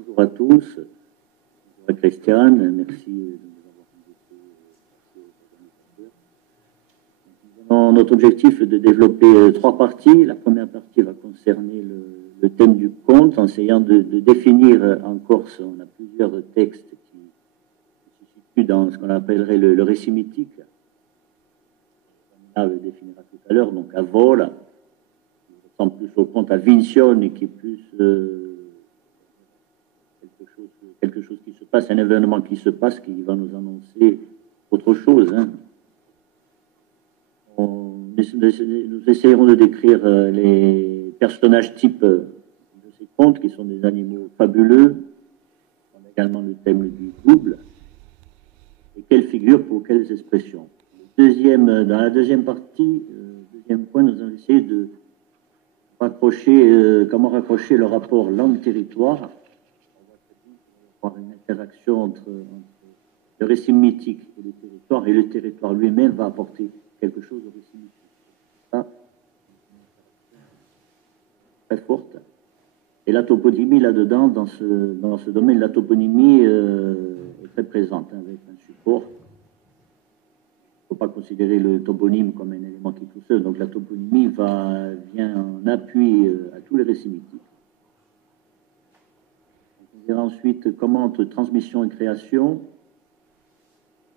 Bonjour à tous. Bonjour à Christiane. Merci de nous avoir invités. Notre objectif est de développer trois parties. La première partie va concerner le thème du conte, en essayant de définir en Corse. On a plusieurs textes qui se situent dans ce qu'on appellerait le récit mythique. On le définira tout à l'heure. Donc à Vola, qui ressemble plus au conte, à Vincione, qui est plus quelque chose qui se passe, un événement qui se passe, qui va nous annoncer autre chose. Hein. Nous essayerons de décrire les personnages types de ces contes, qui sont des animaux fabuleux. On a également le thème du double. Et quelles figures pour quelles expressions. Dans la deuxième partie, deuxième point, nous allons essayer de raccrocher, comment raccrocher le rapport langue-territoire. On va avoir une interaction entre le récit mythique et le territoire lui-même va apporter quelque chose au récit mythique. Ça, très forte. Et la toponymie là-dedans, dans ce domaine, la toponymie est très présente, hein, avec un support. Il ne faut pas considérer le toponyme comme un élément qui est tout seul. Donc la toponymie vient en appui à tous les récits mythiques. On verra ensuite comment, entre transmission et création,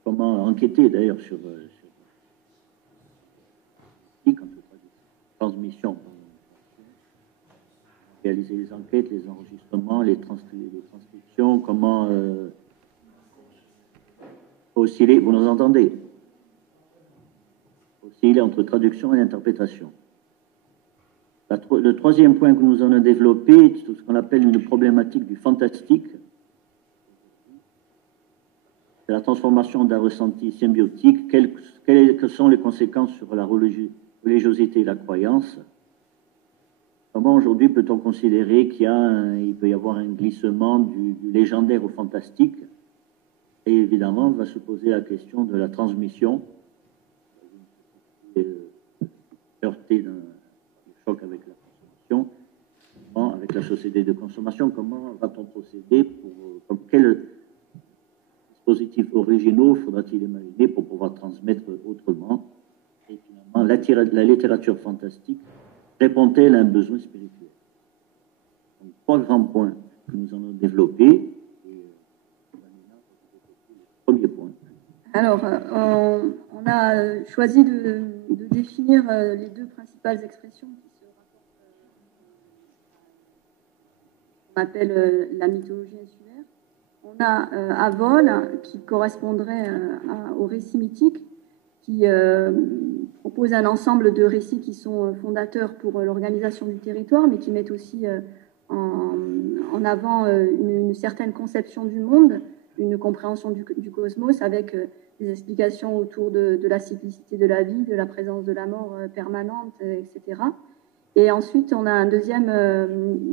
comment enquêter d'ailleurs sur transmission, réaliser les enquêtes, les enregistrements, les transcriptions, comment osciller, vous nous entendez? Osciller entre traduction et interprétation. Le troisième point que nous allons développer, c'est ce qu'on appelle une problématique du fantastique. C'est la transformation d'un ressenti symbiotique. Quelles sont les conséquences sur la religiosité et la croyance? Comment aujourd'hui peut-on considérer qu'il peut y avoir un glissement du légendaire au fantastique? Et évidemment, on va se poser la question de la transmission. Heurté d'un choc avec la consommation, avec la société de consommation, comment va-t-on procéder quels dispositifs originaux faudra-t-il imaginer pour pouvoir transmettre autrement? Et finalement, la littérature fantastique répond-elle à un besoin spirituel? Donc, trois grands points que nous allons développer. Premier point. Alors, on a choisi de définir les deux principales expressions qui se rapportent qu'on appelle la mythologie insulaire. On a Avol, qui correspondrait au récit mythique, qui propose un ensemble de récits qui sont fondateurs pour l'organisation du territoire, mais qui mettent aussi en avant une certaine conception du monde, une compréhension du cosmos avec des explications autour de la cyclicité de la vie, de la présence de la mort permanente, etc. Et ensuite, on a un deuxième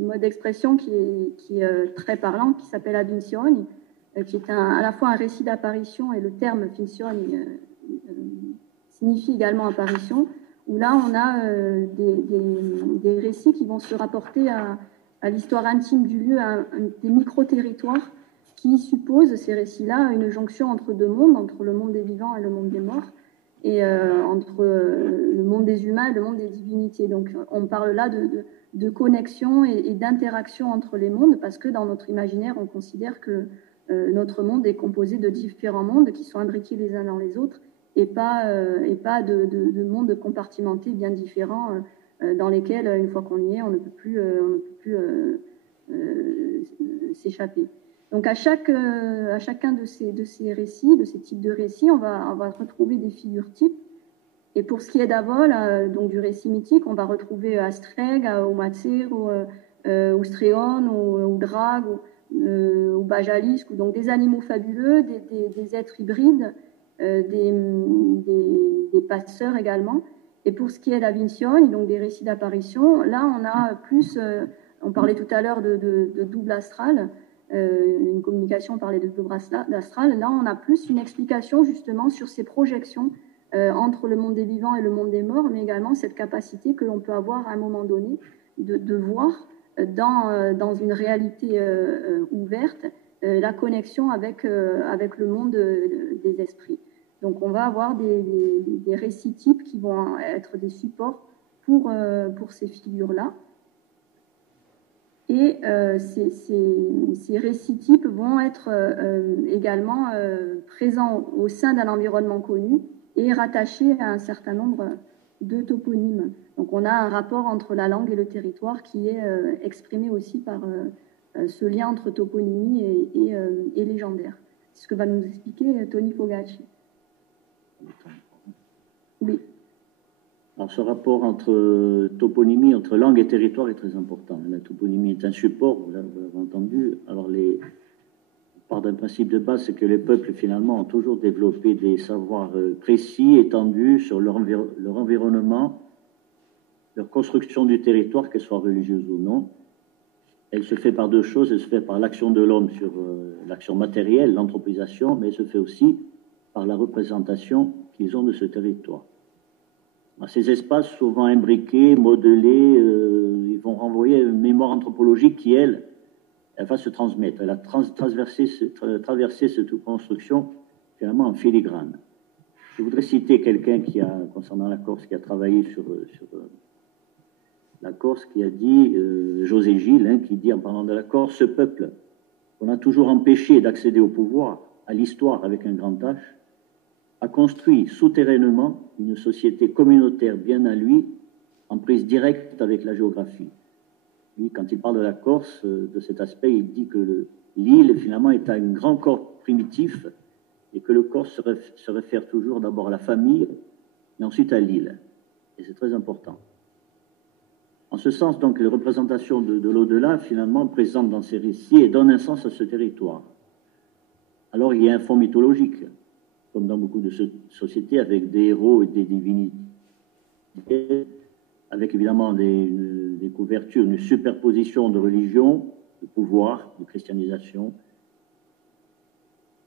mode d'expression qui est très parlant, qui s'appelle Avincioni, qui est à la fois un récit d'apparition, et le terme Fincioni signifie également apparition, où là, on a des récits qui vont se rapporter à l'histoire intime du lieu, à des micro-territoires qui supposent, ces récits-là, une jonction entre deux mondes, entre le monde des vivants et le monde des morts, et entre le monde des humains et le monde des divinités. Donc on parle là de connexion et d'interaction entre les mondes, parce que dans notre imaginaire, on considère que notre monde est composé de différents mondes qui sont imbriqués les uns dans les autres, et pas de mondes compartimentés bien différents dans lesquels, une fois qu'on y est, on ne peut plus s'échapper. Donc à chacun de ces récits, de ces types de récits, on va retrouver des figures types. Et pour ce qui est d'Avol, donc du récit mythique, on va retrouver Astreg, ou Matsir, ou Stréon, ou Drag, ou Bajalisk, donc des animaux fabuleux, des êtres hybrides, des passeurs également. Et pour ce qui est d'Avincione, donc des récits d'apparition, là on a plus, on parlait tout à l'heure de double astral, une communication parlait de double astral, là on a plus une explication justement sur ces projections entre le monde des vivants et le monde des morts, mais également cette capacité que l'on peut avoir à un moment donné de voir dans une réalité ouverte la connexion avec le monde des esprits. Donc on va avoir des récits types qui vont être des supports pour ces figures-là. Et ces récits types vont être également présents au sein d'un environnement connu et rattachés à un certain nombre de toponymes. Donc on a un rapport entre la langue et le territoire qui est exprimé aussi par ce lien entre toponymie et légendaire. C'est ce que va nous expliquer Tony Fogacci. Oui. Alors, ce rapport entre toponymie, entre langue et territoire est très important. La toponymie est un support, vous l'avez entendu. Alors, on part d'un principe de base, c'est que les peuples, finalement, ont toujours développé des savoirs précis, étendus sur leur environnement, leur construction du territoire, qu'elle soit religieuse ou non. Elle se fait par deux choses. Elle se fait par l'action de l'homme sur l'action matérielle, l'anthropisation, mais elle se fait aussi par la représentation qu'ils ont de ce territoire. Ces espaces, souvent imbriqués, modelés, ils vont renvoyer à une mémoire anthropologique qui, elle va se transmettre. Elle a traversé cette construction finalement en filigrane. Je voudrais citer quelqu'un concernant la Corse, qui a travaillé sur la Corse, qui a dit, José Gilles, qui dit en parlant de la Corse, ce peuple qu'on a toujours empêché d'accéder au pouvoir, à l'histoire avec un grand H, a construit souterrainement une société communautaire bien à lui, en prise directe avec la géographie. Lui, quand il parle de la Corse, de cet aspect, il dit que l'île, finalement, est un grand corps primitif et que le Corse se réfère toujours d'abord à la famille et ensuite à l'île. Et c'est très important. En ce sens, donc, les représentations de l'au-delà, finalement, présentent dans ces récits et donnent un sens à ce territoire. Alors, il y a un fond mythologique, comme dans beaucoup de sociétés, avec des héros et des divinités, avec évidemment des couvertures, une superposition de religion, de pouvoir, de christianisation.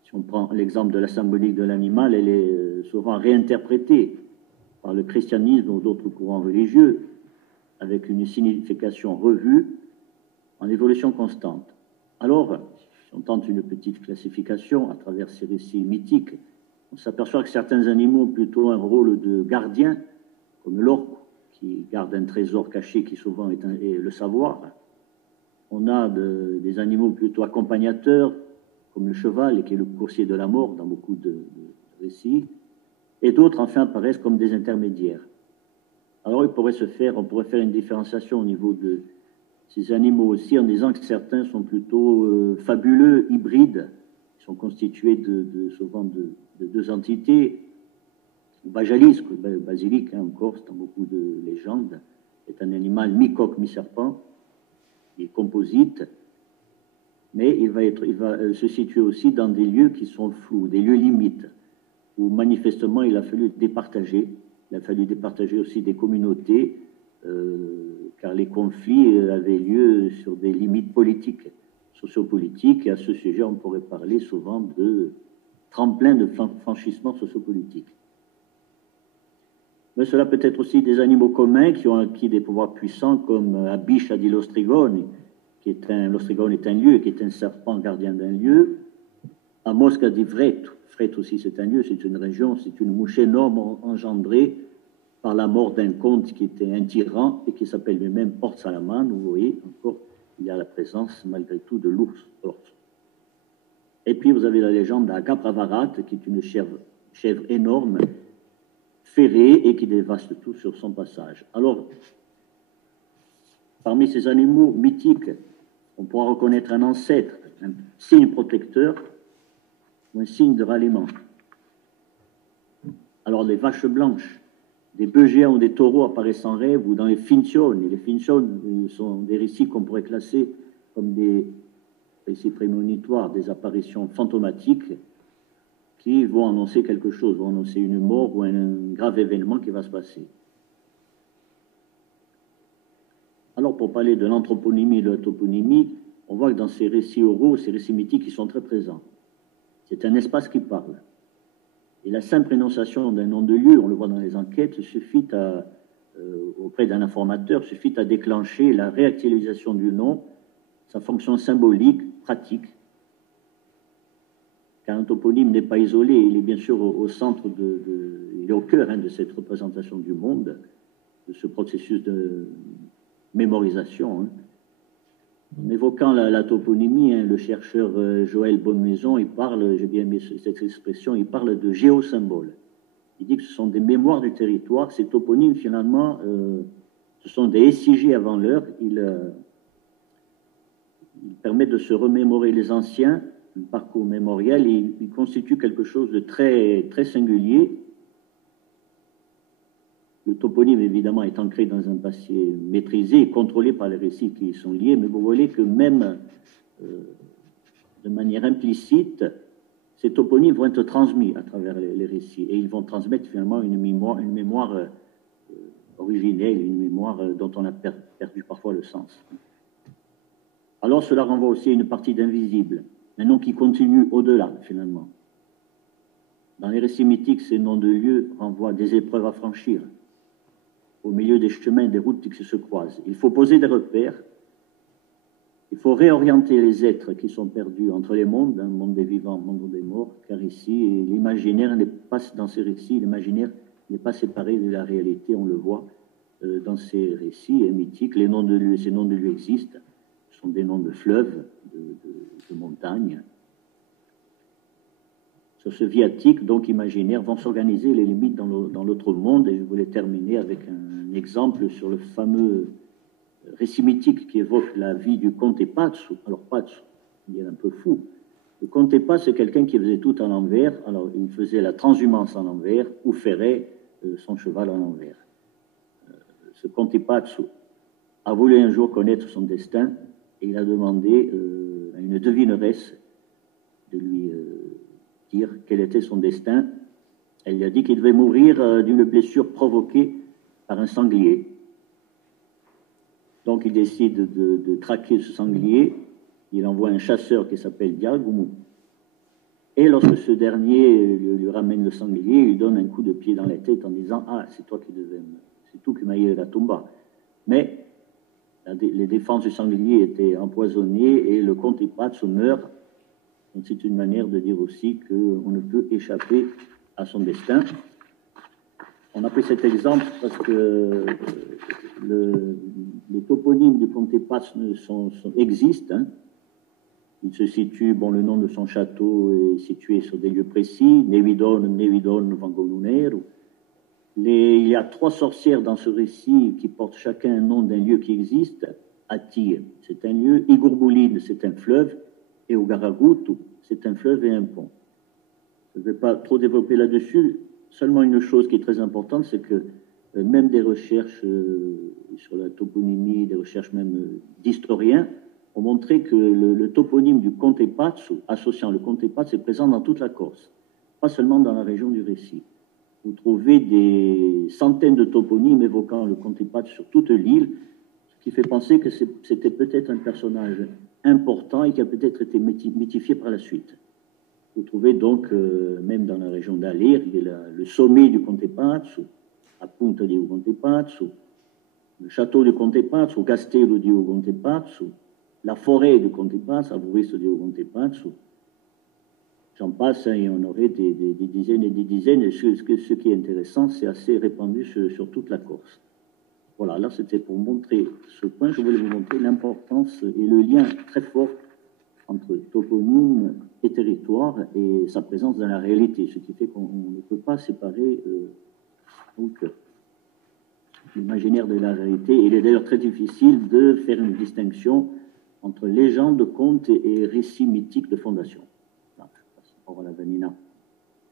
Si on prend l'exemple de la symbolique de l'animal, elle est souvent réinterprétée par le christianisme ou d'autres courants religieux, avec une signification revue en évolution constante. Alors, si on tente une petite classification à travers ces récits mythiques, on s'aperçoit que certains animaux ont plutôt un rôle de gardien, comme l'orque, qui garde un trésor caché qui souvent est le savoir. On a des animaux plutôt accompagnateurs, comme le cheval, qui est le coursier de la mort dans beaucoup de récits, et d'autres, enfin, apparaissent comme des intermédiaires. Alors, on pourrait faire une différenciation au niveau de ces animaux aussi, en disant que certains sont plutôt fabuleux, hybrides, qui sont constitués souvent de deux entités. Basilic, en Corse, dans beaucoup de légendes, est un animal mi-coq, mi-serpent, il est composite, mais il va se situer aussi dans des lieux qui sont flous, des lieux limites, où manifestement il a fallu départager. Il a fallu départager aussi des communautés, car les conflits avaient lieu sur des limites politiques, sociopolitiques, et à ce sujet, on pourrait parler souvent de tremplin de franchissement sociopolitique. Mais cela peut être aussi des animaux communs qui ont acquis des pouvoirs puissants, comme Abisha di Lostrigone, l'ostrigone est un lieu, qui est un serpent gardien d'un lieu. À Mosca di Vret aussi c'est un lieu, c'est une région, c'est une mouche énorme engendrée par la mort d'un comte qui était un tyran et qui s'appelle lui-même Port Salamane. Vous voyez, encore, il y a la présence, malgré tout, de l'ours. Et puis, vous avez la légende d'Agapravarat, qui est une chèvre énorme, ferrée, et qui dévaste tout sur son passage. Alors, parmi ces animaux mythiques, on pourra reconnaître un ancêtre, un signe protecteur, ou un signe de ralliement. Alors, les vaches blanches, des bœufs géants ou des taureaux apparaissent en rêve ou dans les finzioni. Les finzioni sont des récits qu'on pourrait classer comme des récits prémonitoires, des apparitions fantomatiques qui vont annoncer quelque chose, vont annoncer une mort ou un grave événement qui va se passer. Alors, pour parler de l'anthroponymie et de la toponymie, on voit que dans ces récits oraux, ces récits mythiques, ils sont très présents. C'est un espace qui parle. Et la simple énonciation d'un nom de lieu, on le voit dans les enquêtes, suffit à auprès d'un informateur suffit à déclencher la réactualisation du nom, sa fonction symbolique, pratique. Car un toponyme n'est pas isolé, il est bien sûr au centre, il est au cœur de cette représentation du monde, de ce processus de mémorisation. En évoquant la toponymie, le chercheur Joël Bonnemaison, il parle, j'ai bien aimé cette expression, il parle de géosymboles. Il dit que ce sont des mémoires du territoire. Ces toponymes, finalement, ce sont des SIG avant l'heure. Ils permettent de se remémorer les anciens, un parcours mémoriel, et ils constituent quelque chose de très, très singulier. Le toponyme, évidemment, est ancré dans un passé maîtrisé et contrôlé par les récits qui y sont liés, mais vous voyez que même de manière implicite, ces toponymes vont être transmis à travers les récits et ils vont transmettre finalement une mémoire originelle, une mémoire dont on a perdu parfois le sens. Alors cela renvoie aussi à une partie d'invisible, un nom qui continue au-delà finalement. Dans les récits mythiques, ces noms de lieux renvoient à des épreuves à franchir, au milieu des chemins, des routes qui se croisent. Il faut poser des repères, il faut réorienter les êtres qui sont perdus entre les mondes, le monde des vivants, le monde des morts, car ici, l'imaginaire n'est pas, dans ces récits, l'imaginaire n'est pas séparé de la réalité, on le voit dans ces récits mythiques. Les noms de lieux, ces noms de lieux existent, ce sont des noms de fleuves, de montagnes. Sur ce viatique, donc imaginaire, vont s'organiser les limites dans l'autre monde. Et je voulais terminer avec un exemple sur le fameux récit mythique qui évoque la vie du comte Epatsu. Alors, Patsu, il est un peu fou. Le comte Epatsu, c'est quelqu'un qui faisait tout à l'envers. Alors, il faisait la transhumance à l'envers ou ferait son cheval à l'envers. Ce comte Epatsu a voulu un jour connaître son destin et il a demandé à une devineresse de lui dire quel était son destin. Elle lui a dit qu'il devait mourir d'une blessure provoquée par un sanglier. Donc il décide de traquer ce sanglier. Il envoie un chasseur qui s'appelle Diagumu. Et lorsque ce dernier lui ramène le sanglier, il lui donne un coup de pied dans la tête en disant « Ah, c'est toi qui devais c'est tout qui m'a eu la tomba ». Mais les défenses du sanglier étaient empoisonnées et le comte Epatsu meurt. Donc c'est une manière de dire aussi qu'on ne peut échapper à son destin. On a pris cet exemple parce que les toponymes du comte Epatsu existent. Hein. Il se situe, le nom de son château est situé sur des lieux précis, Nevidon, Vangonuneru. Il y a 3 sorcières dans ce récit qui portent chacun un nom d'un lieu qui existe. Ati, c'est un lieu, Igurbuline, c'est un fleuve, et Ugaragutu, c'est un fleuve et un pont. Je ne vais pas trop développer là-dessus, seulement une chose qui est très importante, c'est que même des recherches sur la toponymie, des recherches même d'historiens, ont montré que le toponyme du comte Epatsu, associant le comte Epatsu, est présent dans toute la Corse, pas seulement dans la région du récit. Vous trouvez des centaines de toponymes évoquant le comte Epatsu sur toute l'île, ce qui fait penser que c'était peut-être un personnage important et qui a peut-être été mythifié par la suite. Vous trouvez donc, même dans la région d'Alir, il y a le sommet du comte Epatsu, à Punta di Comte Epatsu, le château du comte Epatsu, Castello di Comte Epatsu, la forêt du comte Epatsu, à Buristo di Comte Epatsu. J'en passe, et on aurait des dizaines et des dizaines. Et ce qui est intéressant, c'est assez répandu sur toute la Corse. Voilà, là c'était pour montrer ce point. Je voulais vous montrer l'importance et le lien très fort entre toponyme et territoire et sa présence dans la réalité, ce qui fait qu'on ne peut pas séparer l'imaginaire de la réalité. Il est d'ailleurs très difficile de faire une distinction entre légende, conte et récit mythique de fondation. Là, je passe par la Vanina.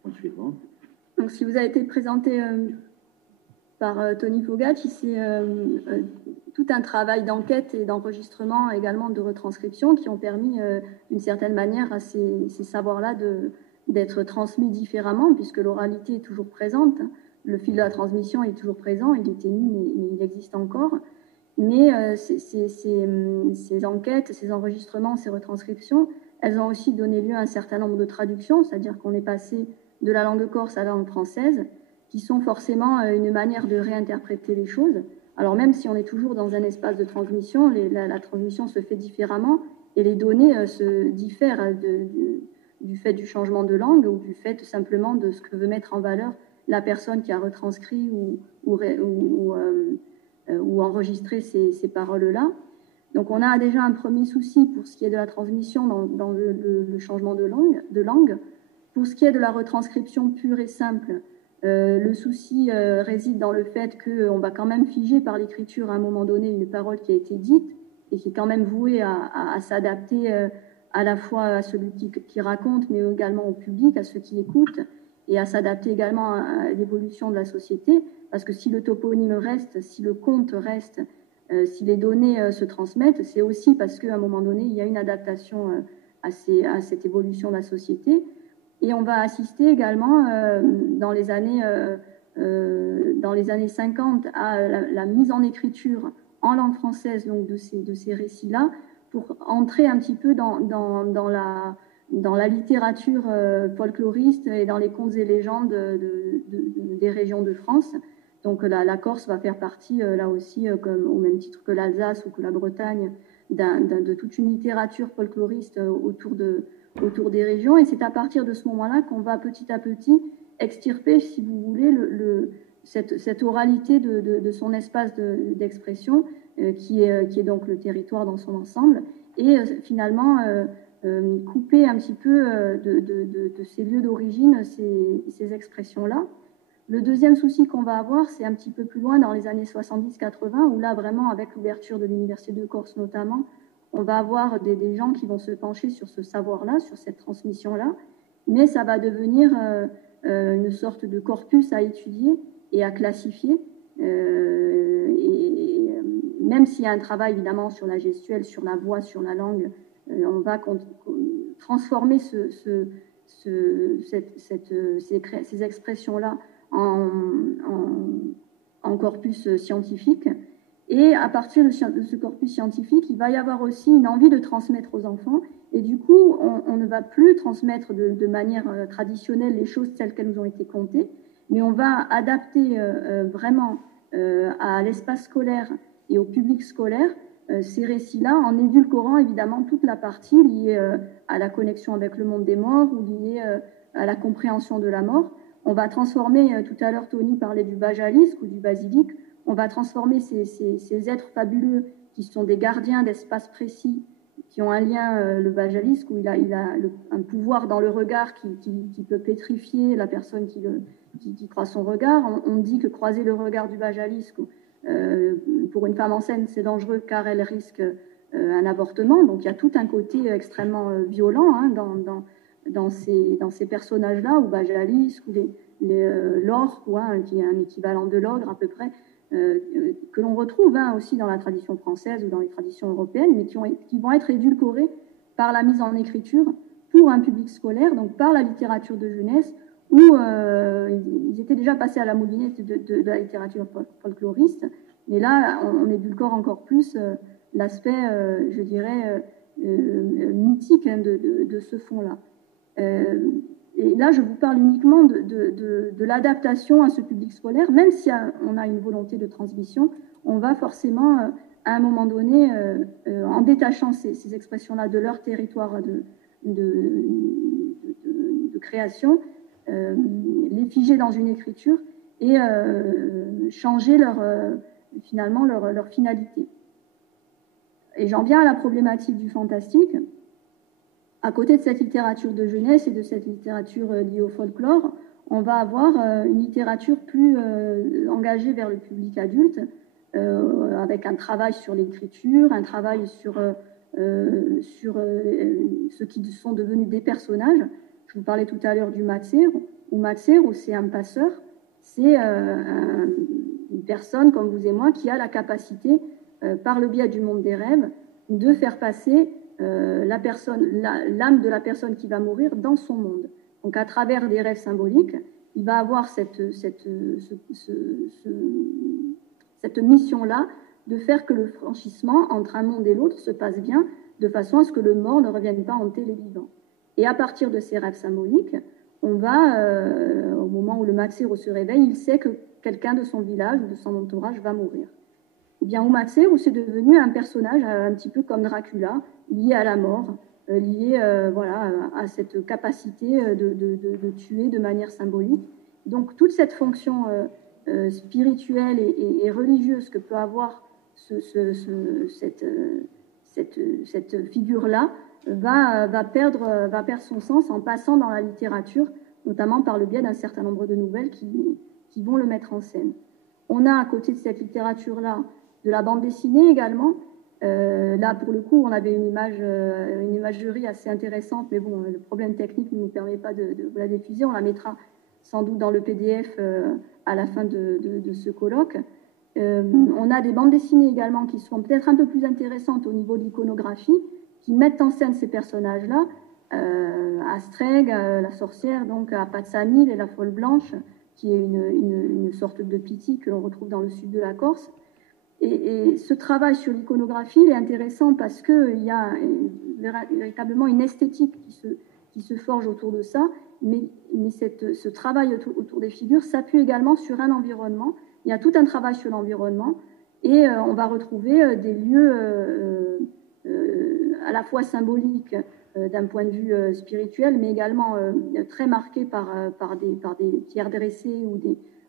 Point suivant. Donc, si vous avez été présenté par Tony Fogacci, c'est tout un travail d'enquête et d'enregistrement, également de retranscription, qui ont permis, d'une certaine manière, à ces savoirs-là d'être transmis différemment, puisque l'oralité est toujours présente. Le fil de la transmission est toujours présent, il est ténu, mais il existe encore. Mais ces enquêtes, ces enregistrements, ces retranscriptions, elles ont aussi donné lieu à un certain nombre de traductions, c'est-à-dire qu'on est passé de la langue corse à la langue française, qui sont forcément une manière de réinterpréter les choses. Alors même si on est toujours dans un espace de transmission, la transmission se fait différemment et les données se diffèrent du fait du changement de langue ou du fait simplement de ce que veut mettre en valeur la personne qui a retranscrit ou enregistré ces paroles-là. Donc on a déjà un premier souci pour ce qui est de la transmission dans le changement de langue. Pour ce qui est de la retranscription pure et simple, le souci réside dans le fait qu'on va quand même figer par l'écriture à un moment donné une parole qui a été dite et qui est quand même vouée à s'adapter à la fois à celui qui raconte, mais également au public, à ceux qui écoutent, et à s'adapter également à l'évolution de la société, parce que si le toponyme reste, si le conte reste, si les données se transmettent, c'est aussi parce qu'à un moment donné, il y a une adaptation à cette évolution de la société. Et on va assister également dans les années 50 à la mise en écriture en langue française donc de ces récits-là, pour entrer un petit peu dans la littérature folkloriste et dans les contes et légendes des régions de France. Donc la Corse va faire partie là aussi, au même titre que l'Alsace ou que la Bretagne, de toute une littérature folkloriste autour des régions. Et c'est à partir de ce moment-là qu'on va petit à petit extirper, si vous voulez, cette oralité de son espace d'expression, qui est donc le territoire dans son ensemble, et finalement couper un petit peu de ces lieux d'origine, ces expressions-là. Le deuxième souci qu'on va avoir, c'est un petit peu plus loin dans les années 70-80, où là, vraiment, avec l'ouverture de l'Université de Corse notamment, on va avoir des gens qui vont se pencher sur ce savoir-là, sur cette transmission-là, mais ça va devenir une sorte de corpus à étudier et à classifier. Et même s'il y a un travail évidemment sur la gestuelle, sur la voix, sur la langue, on va transformer ces expressions-là en corpus scientifique. Et à partir de ce corpus scientifique, il va y avoir aussi une envie de transmettre aux enfants. Et du coup, on ne va plus transmettre de manière traditionnelle les choses telles qu'elles nous ont été contées, mais on va adapter vraiment à l'espace scolaire et au public scolaire ces récits-là, en édulcorant évidemment toute la partie liée à la connexion avec le monde des morts ou liée à la compréhension de la mort. On va transformer, tout à l'heure Tony parlait du bajalisque ou du basilic, on va transformer ces êtres fabuleux qui sont des gardiens d'espaces précis, qui ont un lien, le bajalisque, où il a un pouvoir dans le regard qui peut pétrifier la personne qui croise son regard. On dit que croiser le regard du bajalisque pour une femme enceinte, c'est dangereux car elle risque un avortement. Donc il y a tout un côté extrêmement violent dans ces personnages-là, ou bajalisque, ou l'orque, qui est un équivalent de l'ogre à peu près, que l'on retrouve aussi dans la tradition française ou dans les traditions européennes, mais qui vont être édulcorés par la mise en écriture pour un public scolaire, donc par la littérature de jeunesse, où ils étaient déjà passés à la moulinette de la littérature folkloriste, mais là, on édulcore encore plus l'aspect, je dirais, mythique de ce fond-là. Et là, je vous parle uniquement de l'adaptation à ce public scolaire. Même si on a une volonté de transmission, on va forcément, à un moment donné, en détachant ces expressions-là de leur territoire de création, les figer dans une écriture et changer finalement leur finalité. Et j'en viens à la problématique du fantastique. À côté de cette littérature de jeunesse et de cette littérature liée au folklore, on va avoir une littérature plus engagée vers le public adulte, avec un travail sur l'écriture, un travail sur ceux qui sont devenus des personnages. Je vous parlais tout à l'heure du Matsero, où c'est un passeur, c'est une personne comme vous et moi qui a la capacité, par le biais du monde des rêves, de faire passer l'âme de la personne qui va mourir dans son monde. Donc à travers des rêves symboliques, il va avoir cette mission-là de faire que le franchissement entre un monde et l'autre se passe bien, de façon à ce que le mort ne revienne pas hanter les vivants. Et à partir de ces rêves symboliques, on va, au moment où le Maxero se réveille, il sait que quelqu'un de son village ou de son entourage va mourir. Eh bien, au Maxero, c'est devenu un personnage un petit peu comme Dracula, lié à la mort, lié voilà, à cette capacité de tuer de manière symbolique. Donc, toute cette fonction spirituelle et religieuse que peut avoir cette figure-là va perdre son sens en passant dans la littérature, notamment par le biais d'un certain nombre de nouvelles qui vont le mettre en scène. On a à côté de cette littérature-là de la bande dessinée également. Là, pour le coup, on avait une imagerie assez intéressante, mais bon, le problème technique ne nous permet pas de la diffuser. On la mettra sans doute dans le PDF à la fin de ce colloque. On a des bandes dessinées également qui sont peut-être un peu plus intéressantes au niveau de l'iconographie, qui mettent en scène ces personnages-là. Astreg, la sorcière, donc à Patsamil et la folle blanche, qui est une sorte de piti que l'on retrouve dans le sud de la Corse. Et ce travail sur l'iconographie, il est intéressant parce qu'il y a véritablement une esthétique qui se forge autour de ça, mais ce travail autour des figures s'appuie également sur un environnement. Il y a tout un travail sur l'environnement et on va retrouver des lieux à la fois symboliques d'un point de vue spirituel, mais également très marqués par des pierres dressées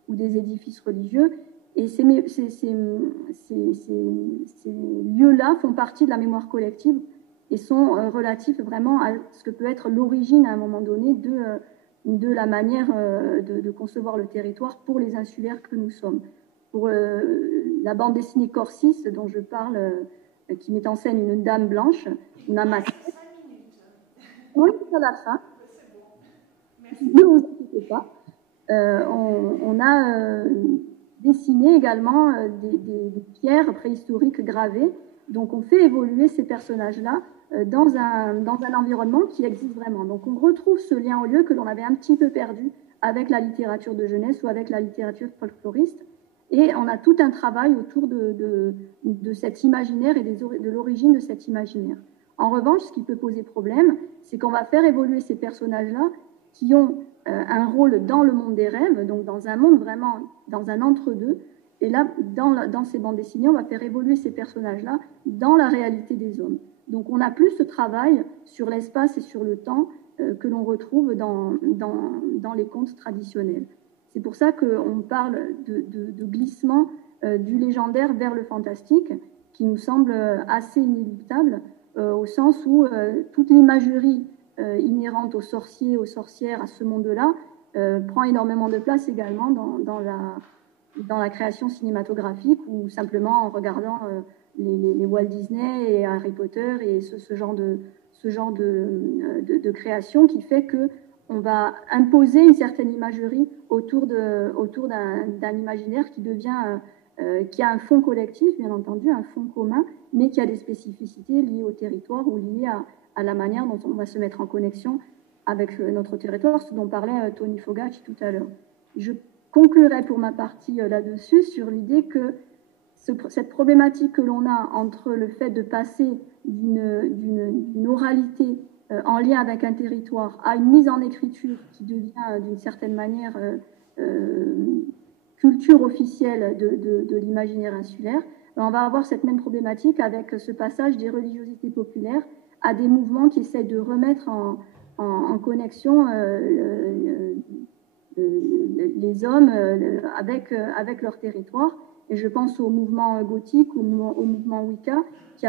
ou des édifices religieux. Et ces lieux-là font partie de la mémoire collective et sont relatifs vraiment à ce que peut être l'origine à un moment donné de la manière de concevoir le territoire pour les insulaires que nous sommes. Pour la bande dessinée Corsis dont je parle, qui met en scène une dame blanche, on a on est à la fin. Ne vous inquiétez pas. On a dessiné également des pierres préhistoriques gravées. Donc on fait évoluer ces personnages-là dans un environnement qui existe vraiment. Donc on retrouve ce lien au lieu que l'on avait un petit peu perdu avec la littérature de jeunesse ou avec la littérature folkloriste. Et on a tout un travail autour de cet imaginaire et de l'origine de cet imaginaire. En revanche, ce qui peut poser problème, c'est qu'on va faire évoluer ces personnages-là qui ont un rôle dans le monde des rêves, donc dans un monde vraiment, dans un entre-deux. Et là, dans ces bandes dessinées, on va faire évoluer ces personnages-là dans la réalité des hommes. Donc on n'a plus ce travail sur l'espace et sur le temps que l'on retrouve dans les contes traditionnels. C'est pour ça qu'on parle de glissement du légendaire vers le fantastique, qui nous semble assez inéluctable, au sens où toute l'imagerie inhérente aux sorciers, aux sorcières, à ce monde-là, prend énormément de place également dans la création cinématographique ou simplement en regardant les Walt Disney et Harry Potter et ce genre de création qui fait que on va imposer une certaine imagerie autour d'un imaginaire qui devient qui a un fond collectif, bien entendu, un fond commun, mais qui a des spécificités liées au territoire ou liées à la manière dont on va se mettre en connexion avec notre territoire, ce dont parlait Tony Fogacci tout à l'heure. Je conclurai pour ma partie là-dessus sur l'idée que cette problématique que l'on a entre le fait de passer d'une oralité en lien avec un territoire à une mise en écriture qui devient d'une certaine manière culture officielle de l'imaginaire insulaire, on va avoir cette même problématique avec ce passage des religiosités populaires à des mouvements qui essayent de remettre en connexion les hommes avec leur territoire. Et je pense au mouvement gothique, au mouvement Wicca, qui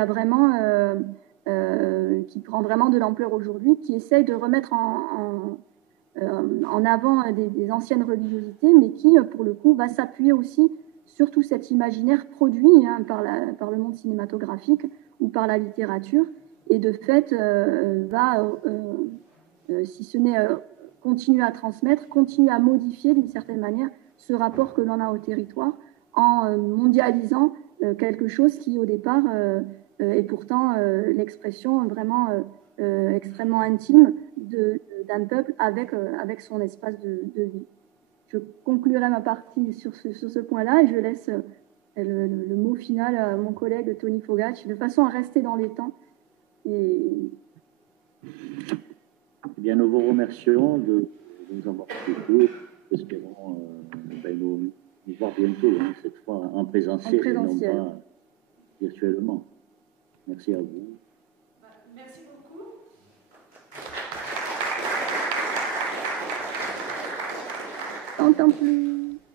prend vraiment de l'ampleur aujourd'hui, qui essaye de remettre en avant des anciennes religiosités, mais qui, pour le coup, va s'appuyer aussi sur tout cet imaginaire produit par le monde cinématographique ou par la littérature, et de fait va, si ce n'est continuer à transmettre, continuer à modifier d'une certaine manière ce rapport que l'on a au territoire, en mondialisant quelque chose qui, au départ, est pourtant l'expression vraiment extrêmement intime d'un peuple avec son espace de vie. Je conclurai ma partie sur ce point-là et je laisse le mot final à mon collègue Tony Fogacci, de façon à rester dans les temps. Eh bien, nous vous remercions de nous avoir écoutés. Espérons nous voir bientôt, hein, cette fois en présentiel et non pas virtuellement. Merci à vous. Merci beaucoup. T'entends plus.